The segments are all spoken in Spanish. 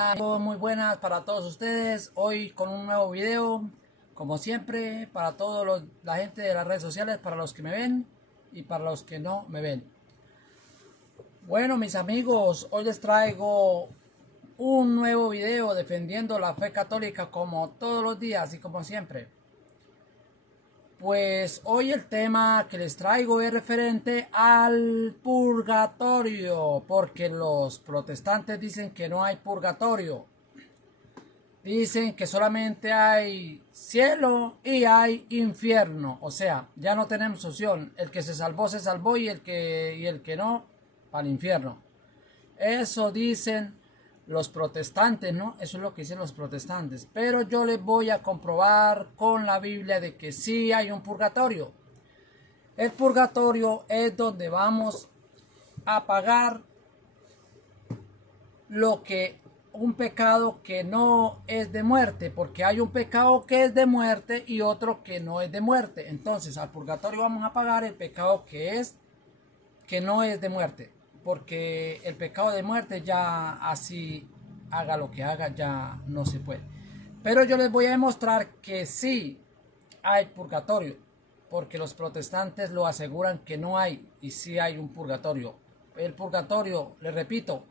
Muy buenas para todos ustedes, hoy con un nuevo video, como siempre, para toda la gente de las redes sociales, para los que me ven y para los que no me ven. Bueno, mis amigos, hoy les traigo un nuevo video defendiendo la fe católica como todos los días y como siempre. Pues hoy el tema que les traigo es referente al purgatorio, porque los protestantes dicen que no hay purgatorio. Dicen que solamente hay cielo y hay infierno. O sea, ya no tenemos opción. El que se salvó y el que no, para el infierno. Eso dicen los protestantes, ¿no? Eso es lo que dicen los protestantes. Pero yo les voy a comprobar con la Biblia de que sí hay un purgatorio. El purgatorio es donde vamos a pagar un pecado que no es de muerte, porque hay un pecado que es de muerte y otro que no es de muerte. Entonces, al purgatorio vamos a pagar el pecado que no es de muerte, porque el pecado de muerte ya así haga lo que haga ya no se puede. Pero yo les voy a demostrar que sí hay purgatorio, porque los protestantes lo aseguran que no hay y sí hay un purgatorio. El purgatorio, les repito,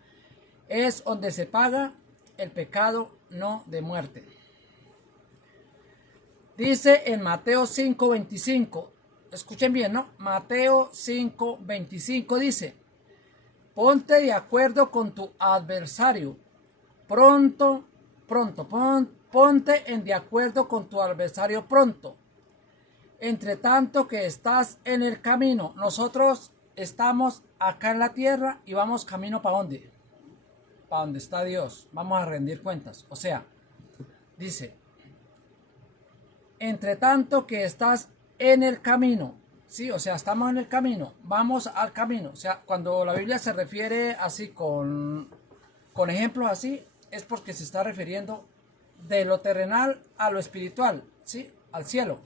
es donde se paga el pecado no de muerte. Dice en Mateo 5:25, escuchen bien, ¿no? Mateo 5:25 dice: ponte de acuerdo con tu adversario. Ponte de acuerdo con tu adversario pronto. Entre tanto que estás en el camino, nosotros estamos acá en la tierra y vamos camino ¿para dónde? Para donde está Dios. Vamos a rendir cuentas. O sea, dice, entre tanto que estás en el camino, sí, o sea, estamos en el camino, vamos al camino. O sea, cuando la Biblia se refiere así con ejemplos así, es porque se está refiriendo de lo terrenal a lo espiritual, sí, al cielo,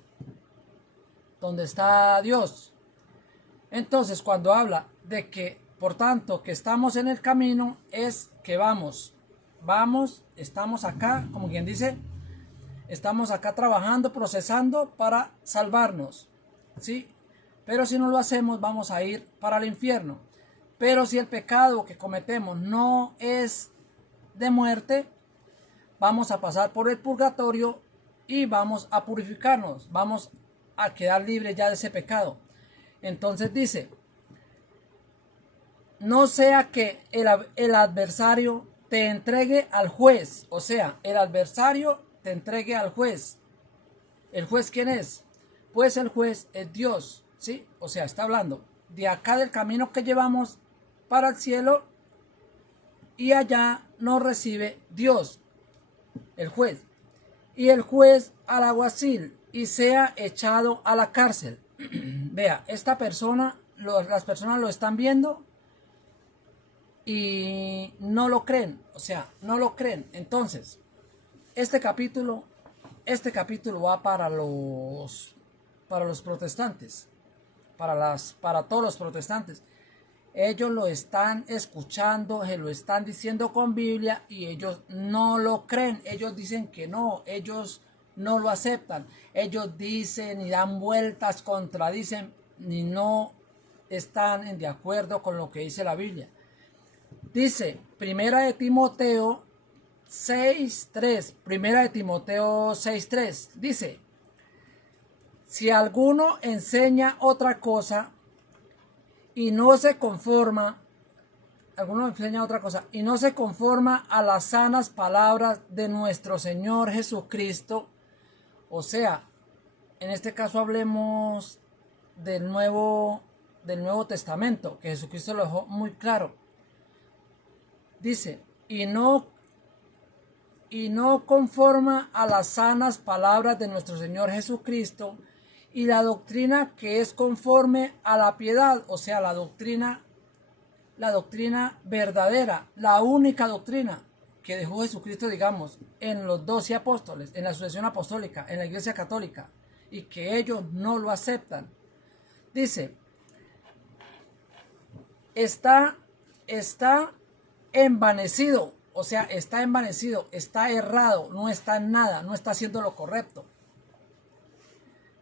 donde está Dios. Entonces, cuando habla de que, por tanto, que estamos en el camino, es que vamos, estamos acá, como quien dice, estamos acá trabajando, procesando para salvarnos, ¿sí? Pero si no lo hacemos, vamos a ir para el infierno. Pero si el pecado que cometemos no es de muerte, vamos a pasar por el purgatorio y vamos a purificarnos, vamos a quedar libres ya de ese pecado. Entonces dice, no sea que el adversario te entregue al juez. O sea, el adversario te entregue al juez. ¿El juez quién es? Pues el juez es Dios, ¿sí? O sea, está hablando de acá del camino que llevamos para el cielo y allá nos recibe Dios, el juez. Y el juez al alguacil y sea echado a la cárcel. Vea, esta persona, las personas lo están viendo y no lo creen, o sea, no lo creen. Entonces, este capítulo va para los protestantes, para todos los protestantes. Ellos lo están escuchando, se lo están diciendo con Biblia y ellos no lo creen. Ellos dicen que no, ellos no lo aceptan. Ellos dicen y dan vueltas, contradicen ni no están de acuerdo con lo que dice la Biblia. Dice, Primera de Timoteo 6:3, dice, si alguno enseña otra cosa y no se conforma, a las sanas palabras de nuestro Señor Jesucristo, o sea, en este caso hablemos del Nuevo Testamento, que Jesucristo lo dejó muy claro. Dice, y no conforma a las sanas palabras de nuestro Señor Jesucristo y la doctrina que es conforme a la piedad, o sea, la doctrina verdadera, la única doctrina que dejó Jesucristo, digamos, en los 12 apóstoles, en la sucesión apostólica, en la Iglesia Católica, y que ellos no lo aceptan. Dice, está envanecido, O sea, está envanecido, está errado, no está en nada, no está haciendo lo correcto.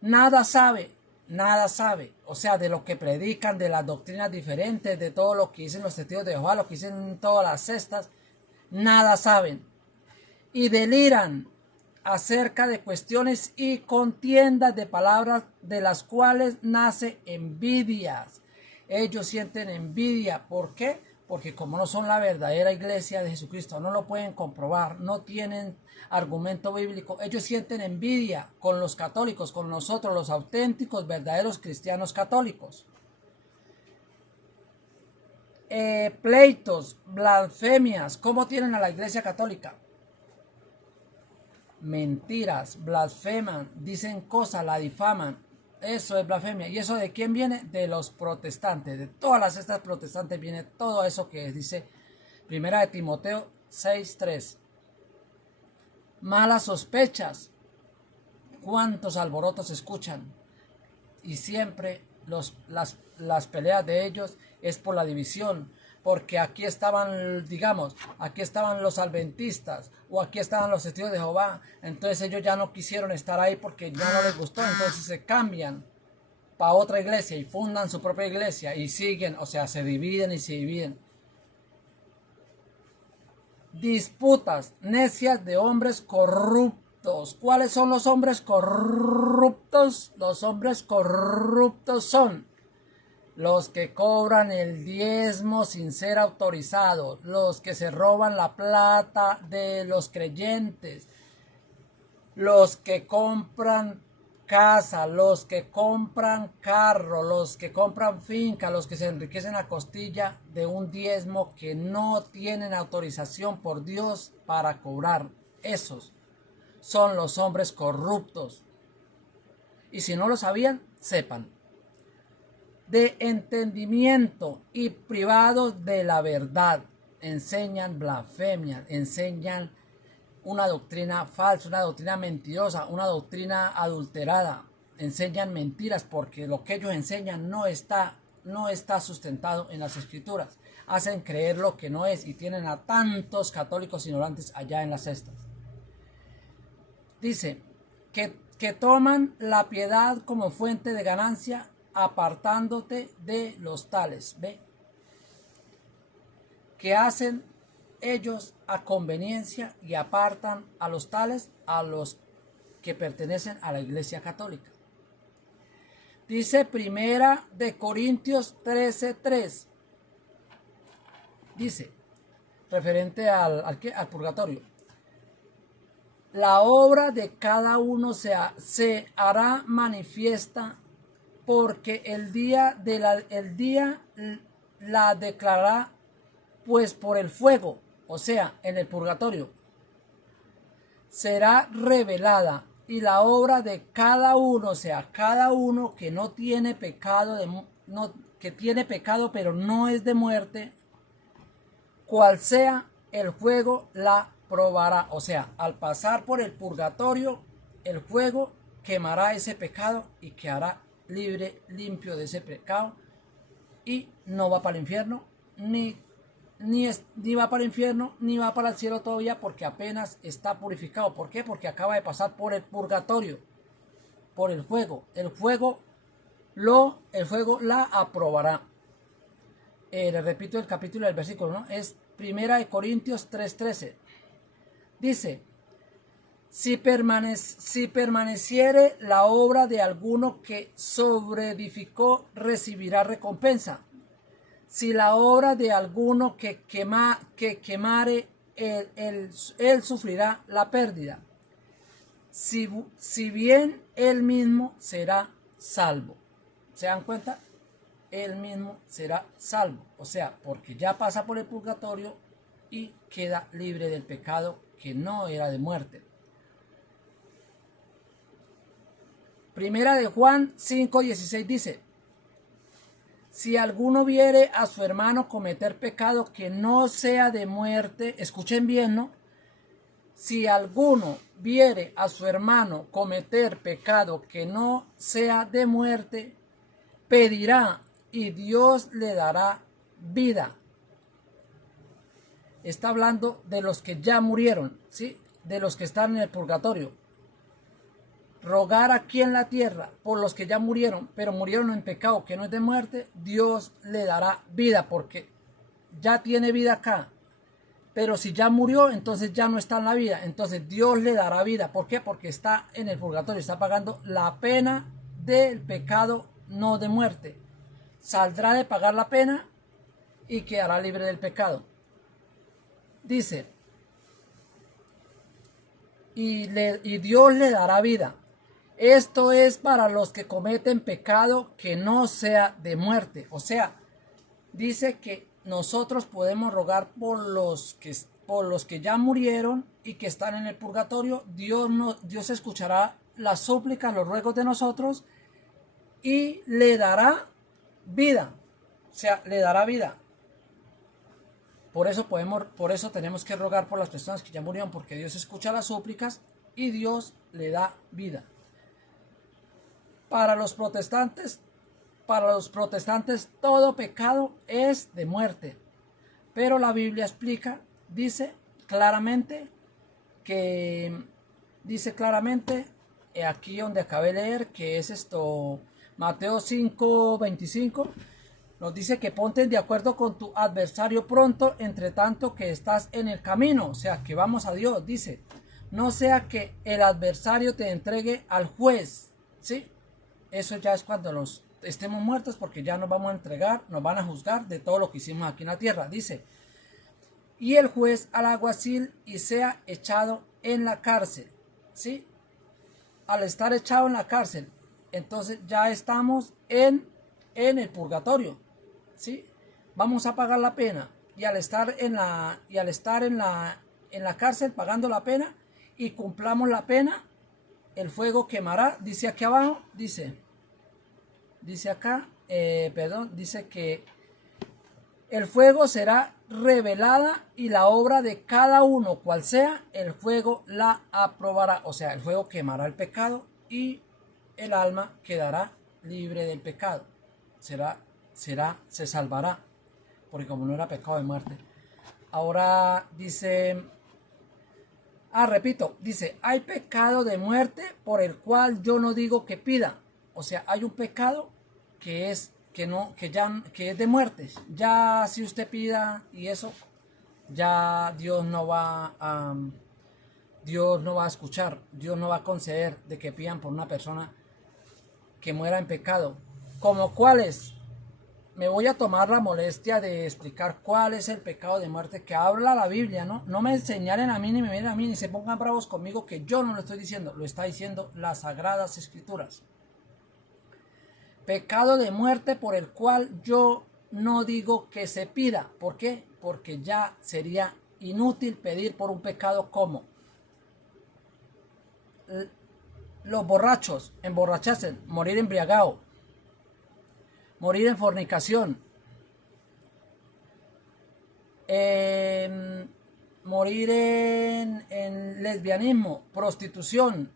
Nada sabe, nada sabe. O sea, de lo que predican, de las doctrinas diferentes, de todo lo que dicen los testigos de Jehová, lo que dicen todas las cestas, nada saben. Y deliran acerca de cuestiones y contiendas de palabras de las cuales nace envidias. Ellos sienten envidia. ¿Por qué? Porque como no son la verdadera iglesia de Jesucristo, no lo pueden comprobar, no tienen argumento bíblico, ellos sienten envidia con los católicos, con nosotros, los auténticos, verdaderos cristianos católicos. Pleitos, blasfemias, ¿cómo tienen a la iglesia católica? Mentiras, blasfeman, dicen cosas, la difaman. Eso es blasfemia. ¿Y eso de quién viene? De los protestantes. De todas las sectas protestantes viene todo eso que dice Primera de Timoteo 6:3. Malas sospechas. ¿Cuántos alborotos se escuchan? Y siempre las peleas de ellos es por la división. Porque aquí estaban, digamos, aquí estaban los adventistas o aquí estaban los testigos de Jehová. Entonces ellos ya no quisieron estar ahí porque ya no les gustó. Entonces se cambian para otra iglesia y fundan su propia iglesia y siguen, o sea, se dividen y se dividen. Disputas necias de hombres corruptos. ¿Cuáles son los hombres corruptos? Los hombres corruptos son los que cobran el diezmo sin ser autorizados, los que se roban la plata de los creyentes, los que compran casa, los que compran carro, los que compran finca, los que se enriquecen a costilla de un diezmo que no tienen autorización por Dios para cobrar. Esos son los hombres corruptos. Y si no lo sabían, sepan. De entendimiento y privados de la verdad, enseñan blasfemia, enseñan una doctrina falsa, una doctrina mentirosa, una doctrina adulterada, enseñan mentiras porque lo que ellos enseñan no está sustentado en las escrituras, hacen creer lo que no es y tienen a tantos católicos ignorantes allá en las cestas. Dice que toman la piedad como fuente de ganancia, apartándote de los tales. ¿Ve? Que hacen ellos a conveniencia y apartan a los tales, a los que pertenecen a la iglesia católica. Dice Primera de Corintios 13:3. Dice, referente al purgatorio. La obra de cada uno se hará manifiesta, porque el día la declarará, pues por el fuego, o sea, en el purgatorio, será revelada, y la obra de cada uno, o sea, cada uno que no tiene pecado, que tiene pecado pero no es de muerte, cual sea, el fuego la probará. O sea, al pasar por el purgatorio, el fuego quemará ese pecado y quedará libre, limpio de ese pecado, y no va para el infierno, ni va para el infierno, ni va para el cielo todavía, porque apenas está purificado. ¿Por qué? Porque acaba de pasar por el purgatorio, por el fuego. El fuego la aprobará. Le repito el capítulo del versículo, ¿no? Es Primera de Corintios 3:13. Dice, si permaneciere la obra de alguno que sobreedificó, recibirá recompensa. Si la obra de alguno que quemare, él sufrirá la pérdida. Si bien él mismo será salvo. ¿Se dan cuenta? Él mismo será salvo. O sea, porque ya pasa por el purgatorio y queda libre del pecado que no era de muerte. Primera de Juan 5:16 dice, si alguno viere a su hermano cometer pecado que no sea de muerte, escuchen bien, ¿no? Si alguno viere a su hermano cometer pecado que no sea de muerte, pedirá y Dios le dará vida. Está hablando de los que ya murieron, ¿sí? De los que están en el purgatorio. Rogar aquí en la tierra por los que ya murieron, pero murieron en pecado, que no es de muerte, Dios le dará vida, porque ya tiene vida acá. Pero si ya murió, entonces ya no está en la vida. Entonces Dios le dará vida. ¿Por qué? Porque está en el purgatorio, está pagando la pena del pecado, no de muerte. Saldrá de pagar la pena y quedará libre del pecado. Dice, y Dios le dará vida. Esto es para los que cometen pecado que no sea de muerte. O sea, dice que nosotros podemos rogar por los que ya murieron y que están en el purgatorio. Dios escuchará las súplicas, los ruegos de nosotros y le dará vida. O sea, le dará vida. Por eso tenemos que rogar por las personas que ya murieron, porque Dios escucha las súplicas y Dios le da vida. Para los protestantes todo pecado es de muerte. Pero la Biblia explica, dice claramente, aquí donde acabé de leer, que es esto, Mateo 5:25, nos dice que ponte de acuerdo con tu adversario pronto, entre tanto que estás en el camino. O sea, que vamos a Dios, dice. No sea que el adversario te entregue al juez, ¿sí? Eso ya es cuando estemos muertos, porque ya nos vamos a entregar, nos van a juzgar de todo lo que hicimos aquí en la tierra. Dice, y el juez al alguacil y sea echado en la cárcel, ¿sí? Al estar echado en la cárcel, entonces ya estamos en el purgatorio, ¿sí? Vamos a pagar la pena, y al estar en la cárcel pagando la pena y cumplamos la pena, el fuego quemará, dice aquí abajo, dice que el fuego será revelada y la obra de cada uno, cual sea, el fuego la aprobará. O sea, el fuego quemará el pecado y el alma quedará libre del pecado. Se salvará, porque como no era pecado de muerte. Ahora dice, repito, dice, hay pecado de muerte por el cual yo no digo que pida. O sea, hay un pecado que es de muerte. Ya si usted pida y eso, ya Dios no va a escuchar, Dios no va a conceder de que pidan por una persona que muera en pecado. ¿Como cuáles? Me voy a tomar la molestia de explicar cuál es el pecado de muerte que habla la Biblia, ¿no? No me señalen a mí, ni me miren a mí, ni se pongan bravos conmigo, que yo no lo estoy diciendo, lo está diciendo las Sagradas Escrituras. Pecado de muerte por el cual yo no digo que se pida. ¿Por qué? Porque ya sería inútil pedir por un pecado como los borrachos, emborracharse, morir embriagado, morir en fornicación, morir en lesbianismo, prostitución,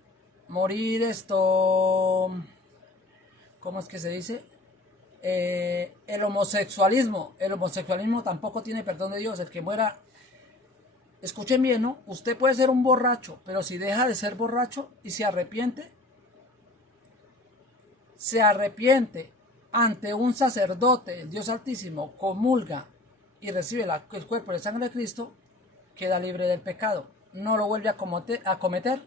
morir ¿cómo es que se dice? El homosexualismo tampoco tiene perdón de Dios. El que muera, escuchen bien, ¿no? Usted puede ser un borracho, pero si deja de ser borracho y se arrepiente ante un sacerdote, el Dios Altísimo, comulga y recibe el cuerpo y la sangre de Cristo, queda libre del pecado. No lo vuelve a cometer,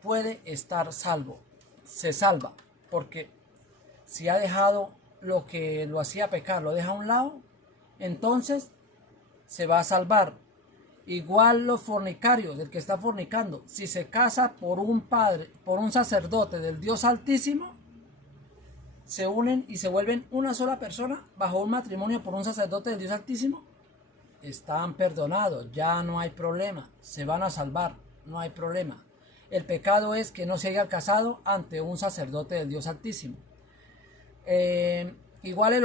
puede estar salvo. Se salva, porque si ha dejado lo que lo hacía pecar, lo deja a un lado, entonces se va a salvar. Igual los fornicarios, el que está fornicando, si se casa por un sacerdote del Dios Altísimo, se unen y se vuelven una sola persona bajo un matrimonio por un sacerdote del Dios Altísimo, están perdonados, ya no hay problema, se van a salvar, no hay problema. El pecado es que no se haya casado ante un sacerdote del Dios Altísimo. Igual el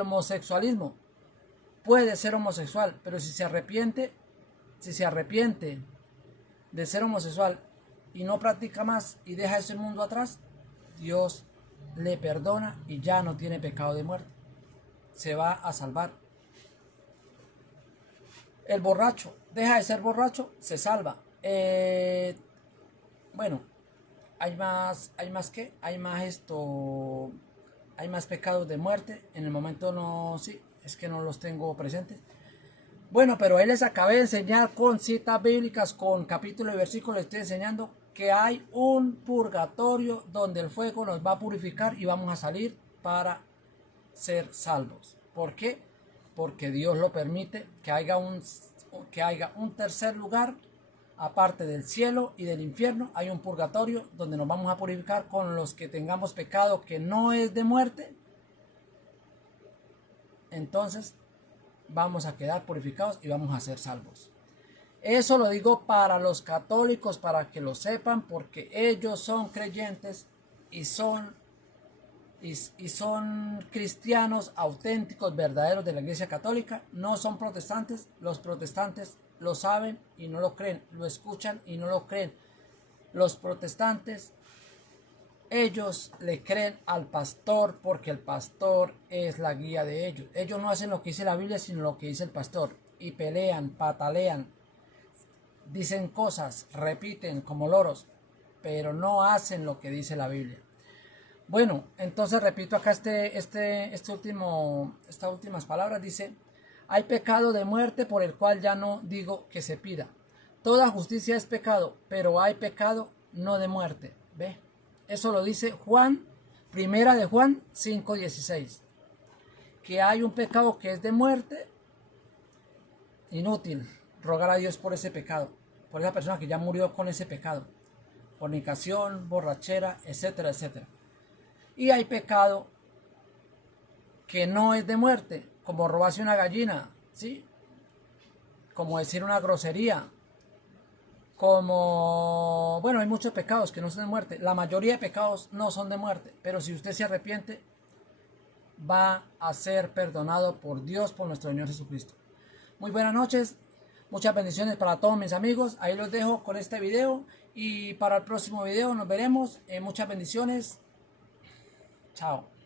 homosexualismo, puede ser homosexual, pero si se arrepiente de ser homosexual y no practica más y deja ese mundo atrás, Dios le perdona y ya no tiene pecado de muerte. Se va a salvar. El borracho deja de ser borracho, se salva. Bueno, hay más pecados de muerte. En el momento no, sí, es que no los tengo presentes. Bueno, pero ahí les acabé de enseñar con citas bíblicas, con capítulo y versículo, les estoy enseñando que hay un purgatorio donde el fuego nos va a purificar y vamos a salir para ser salvos. ¿Por qué? Porque Dios lo permite, que haya un tercer lugar, aparte del cielo y del infierno, hay un purgatorio donde nos vamos a purificar con los que tengamos pecado que no es de muerte. Entonces vamos a quedar purificados y vamos a ser salvos. Eso lo digo para los católicos, para que lo sepan, porque ellos son creyentes y son cristianos auténticos, verdaderos de la Iglesia Católica. No son protestantes. Los protestantes lo saben y no lo creen, lo escuchan y no lo creen. Los protestantes, ellos le creen al pastor porque el pastor es la guía de ellos. Ellos no hacen lo que dice la Biblia, sino lo que dice el pastor. Y pelean, patalean, dicen cosas, repiten como loros, pero no hacen lo que dice la Biblia. Bueno, entonces repito acá estas últimas palabras. Dice: hay pecado de muerte por el cual ya no digo que se pida. Toda justicia es pecado, pero hay pecado no de muerte. ¿Ve? Eso lo dice Juan, primera de Juan 5:16. Que hay un pecado que es de muerte, inútil rogar a Dios por ese pecado, por esa persona que ya murió con ese pecado. Fornicación, borrachera, etcétera, etcétera. Y hay pecado que no es de muerte, como robarse una gallina, ¿sí? Como decir una grosería, como... Bueno, hay muchos pecados que no son de muerte. La mayoría de pecados no son de muerte, pero si usted se arrepiente, va a ser perdonado por Dios, por nuestro Señor Jesucristo. Muy buenas noches, muchas bendiciones para todos mis amigos. Ahí los dejo con este video y para el próximo video nos veremos. Muchas bendiciones. Chao.